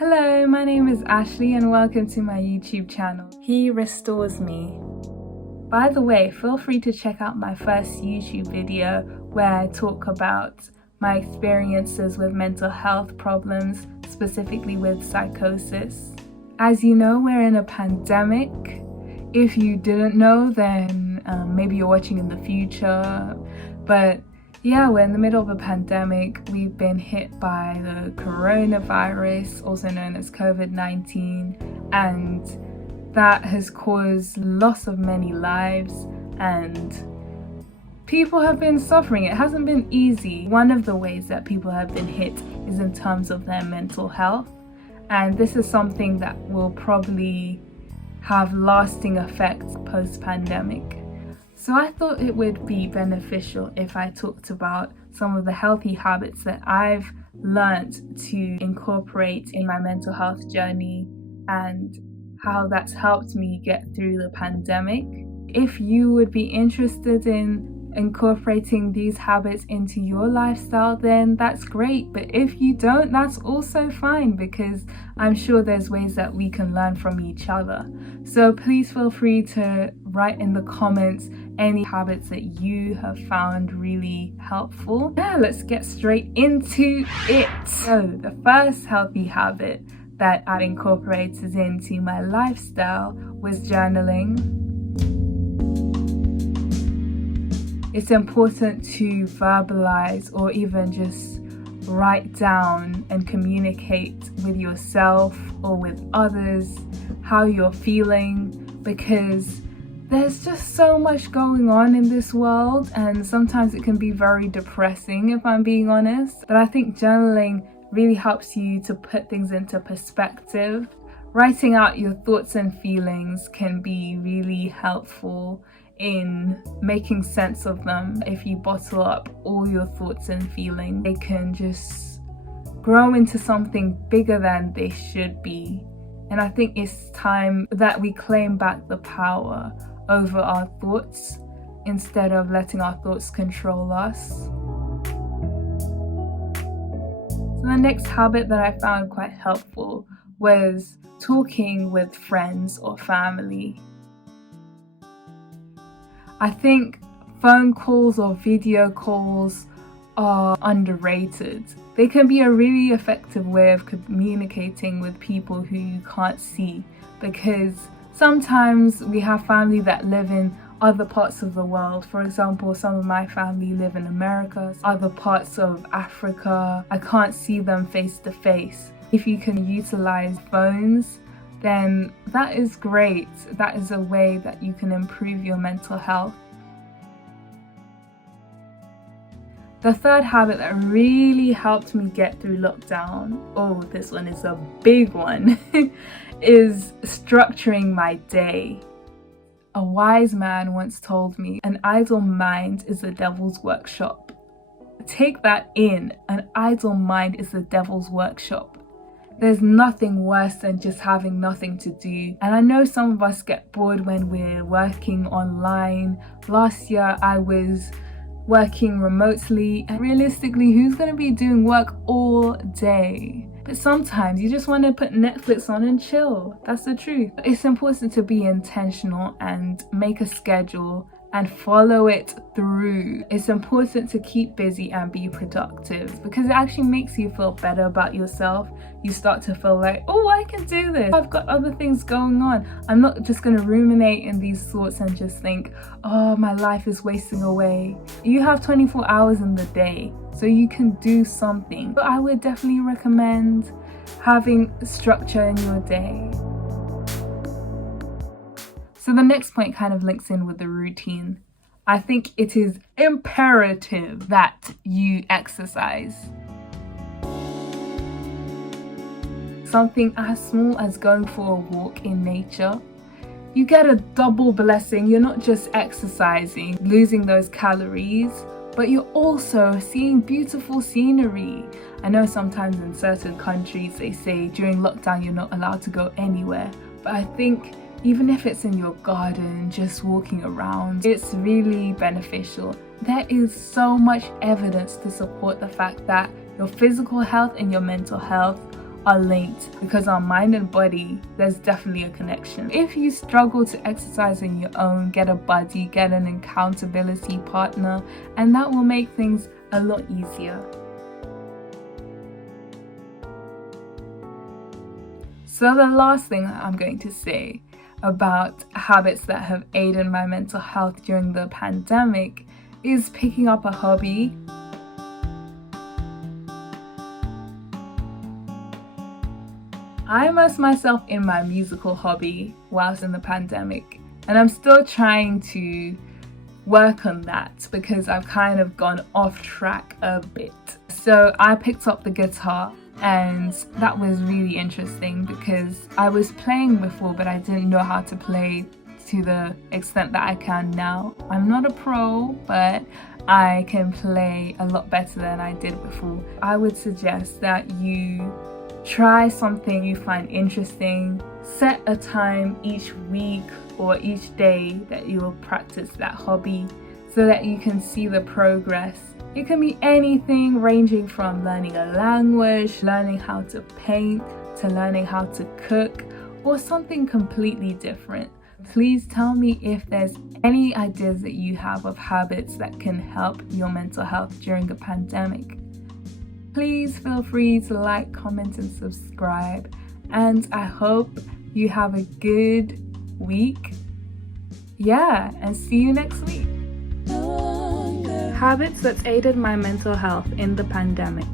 Hello, my name is Ashley and welcome to my YouTube channel, He Restores Me. By the way, feel free to check out my first YouTube video where I talk about my experiences with mental health problems, specifically with psychosis. As you know, we're in a pandemic. If you didn't know, then maybe you're watching in the future, but yeah, we're in the middle of a pandemic. We've been hit by the coronavirus, also known as COVID-19, and that has caused loss of many lives and people have been suffering. It hasn't been easy. One of the ways that people have been hit is in terms of their mental health, and this is something that will probably have lasting effects post-pandemic. So I thought it would be beneficial if I talked about some of the healthy habits that I've learned to incorporate in my mental health journey and how that's helped me get through the pandemic. If you would be interested in incorporating these habits into your lifestyle, then that's great. But if you don't, that's also fine, because I'm sure there's ways that we can learn from each other. So please feel free to write in the comments any habits that you have found really helpful. Yeah, let's get straight into it. So the first healthy habit that I incorporated into my lifestyle was journaling. It's important to verbalize or even just write down and communicate with yourself or with others how you're feeling, because there's just so much going on in this world and sometimes it can be very depressing, if I'm being honest. But I think journaling really helps you to put things into perspective. Writing out your thoughts and feelings can be really helpful in making sense of them. If you bottle up all your thoughts and feelings, they can just grow into something bigger than they should be. And I think it's time that we claim back the power over our thoughts instead of letting our thoughts control us. So the next habit that I found quite helpful was talking with friends or family. I think phone calls or video calls are underrated. They can be a really effective way of communicating with people who you can't see, because sometimes we have family that live in other parts of the world. For example, some of my family live in America, other parts of Africa. I can't see them face to face. If you can utilize phones, then that is great. That is a way that you can improve your mental health. The third habit that really helped me get through lockdown, oh, this one is a big one, is structuring my day. A wise man once told me, an idle mind is the devil's workshop. Take that in, an idle mind is the devil's workshop. There's nothing worse than just having nothing to do. And I know some of us get bored when we're working online. Last year I was working remotely, and realistically, who's going to be doing work all day? But sometimes you just want to put Netflix on and chill. That's the truth. It's important to be intentional and make a schedule and follow it through. It's important to keep busy and be productive, because it actually makes you feel better about yourself. You start to feel like, oh, I can do this. I've got other things going on. I'm not just going to ruminate in these thoughts and just think, oh, my life is wasting away. You have 24 hours in the day, so you can do something. But I would definitely recommend having structure in your day. So the next point kind of links in with the routine. I think it is imperative that you exercise. Something as small as going for a walk in nature. You get a double blessing. You're not just exercising, losing those calories, but you're also seeing beautiful scenery. I know sometimes in certain countries they say during lockdown you're not allowed to go anywhere, but I think even if it's in your garden, just walking around, it's really beneficial. There is so much evidence to support the fact that your physical health and your mental health are linked, because our mind and body, there's definitely a connection. If you struggle to exercise on your own, get a buddy, get an accountability partner, and that will make things a lot easier. So the last thing I'm going to say about habits that have aided my mental health during the pandemic is picking up a hobby. I immersed myself in my musical hobby whilst in the pandemic, and I'm still trying to work on that because I've kind of gone off track a bit. So I picked up the guitar, and that was really interesting because I was playing before, but I didn't know how to play to the extent that I can now. I'm not a pro, but I can play a lot better than I did before. I would suggest that you try something you find interesting. Set a time each week or each day that you will practice that hobby so that you can see the progress. It can be anything ranging from learning a language, learning how to paint, to learning how to cook, or something completely different. Please tell me if there's any ideas that you have of habits that can help your mental health during the pandemic. Please feel free to like, comment, and subscribe. And I hope you have a good week. Yeah, and see you next week. Habits that aided my mental health in the pandemic.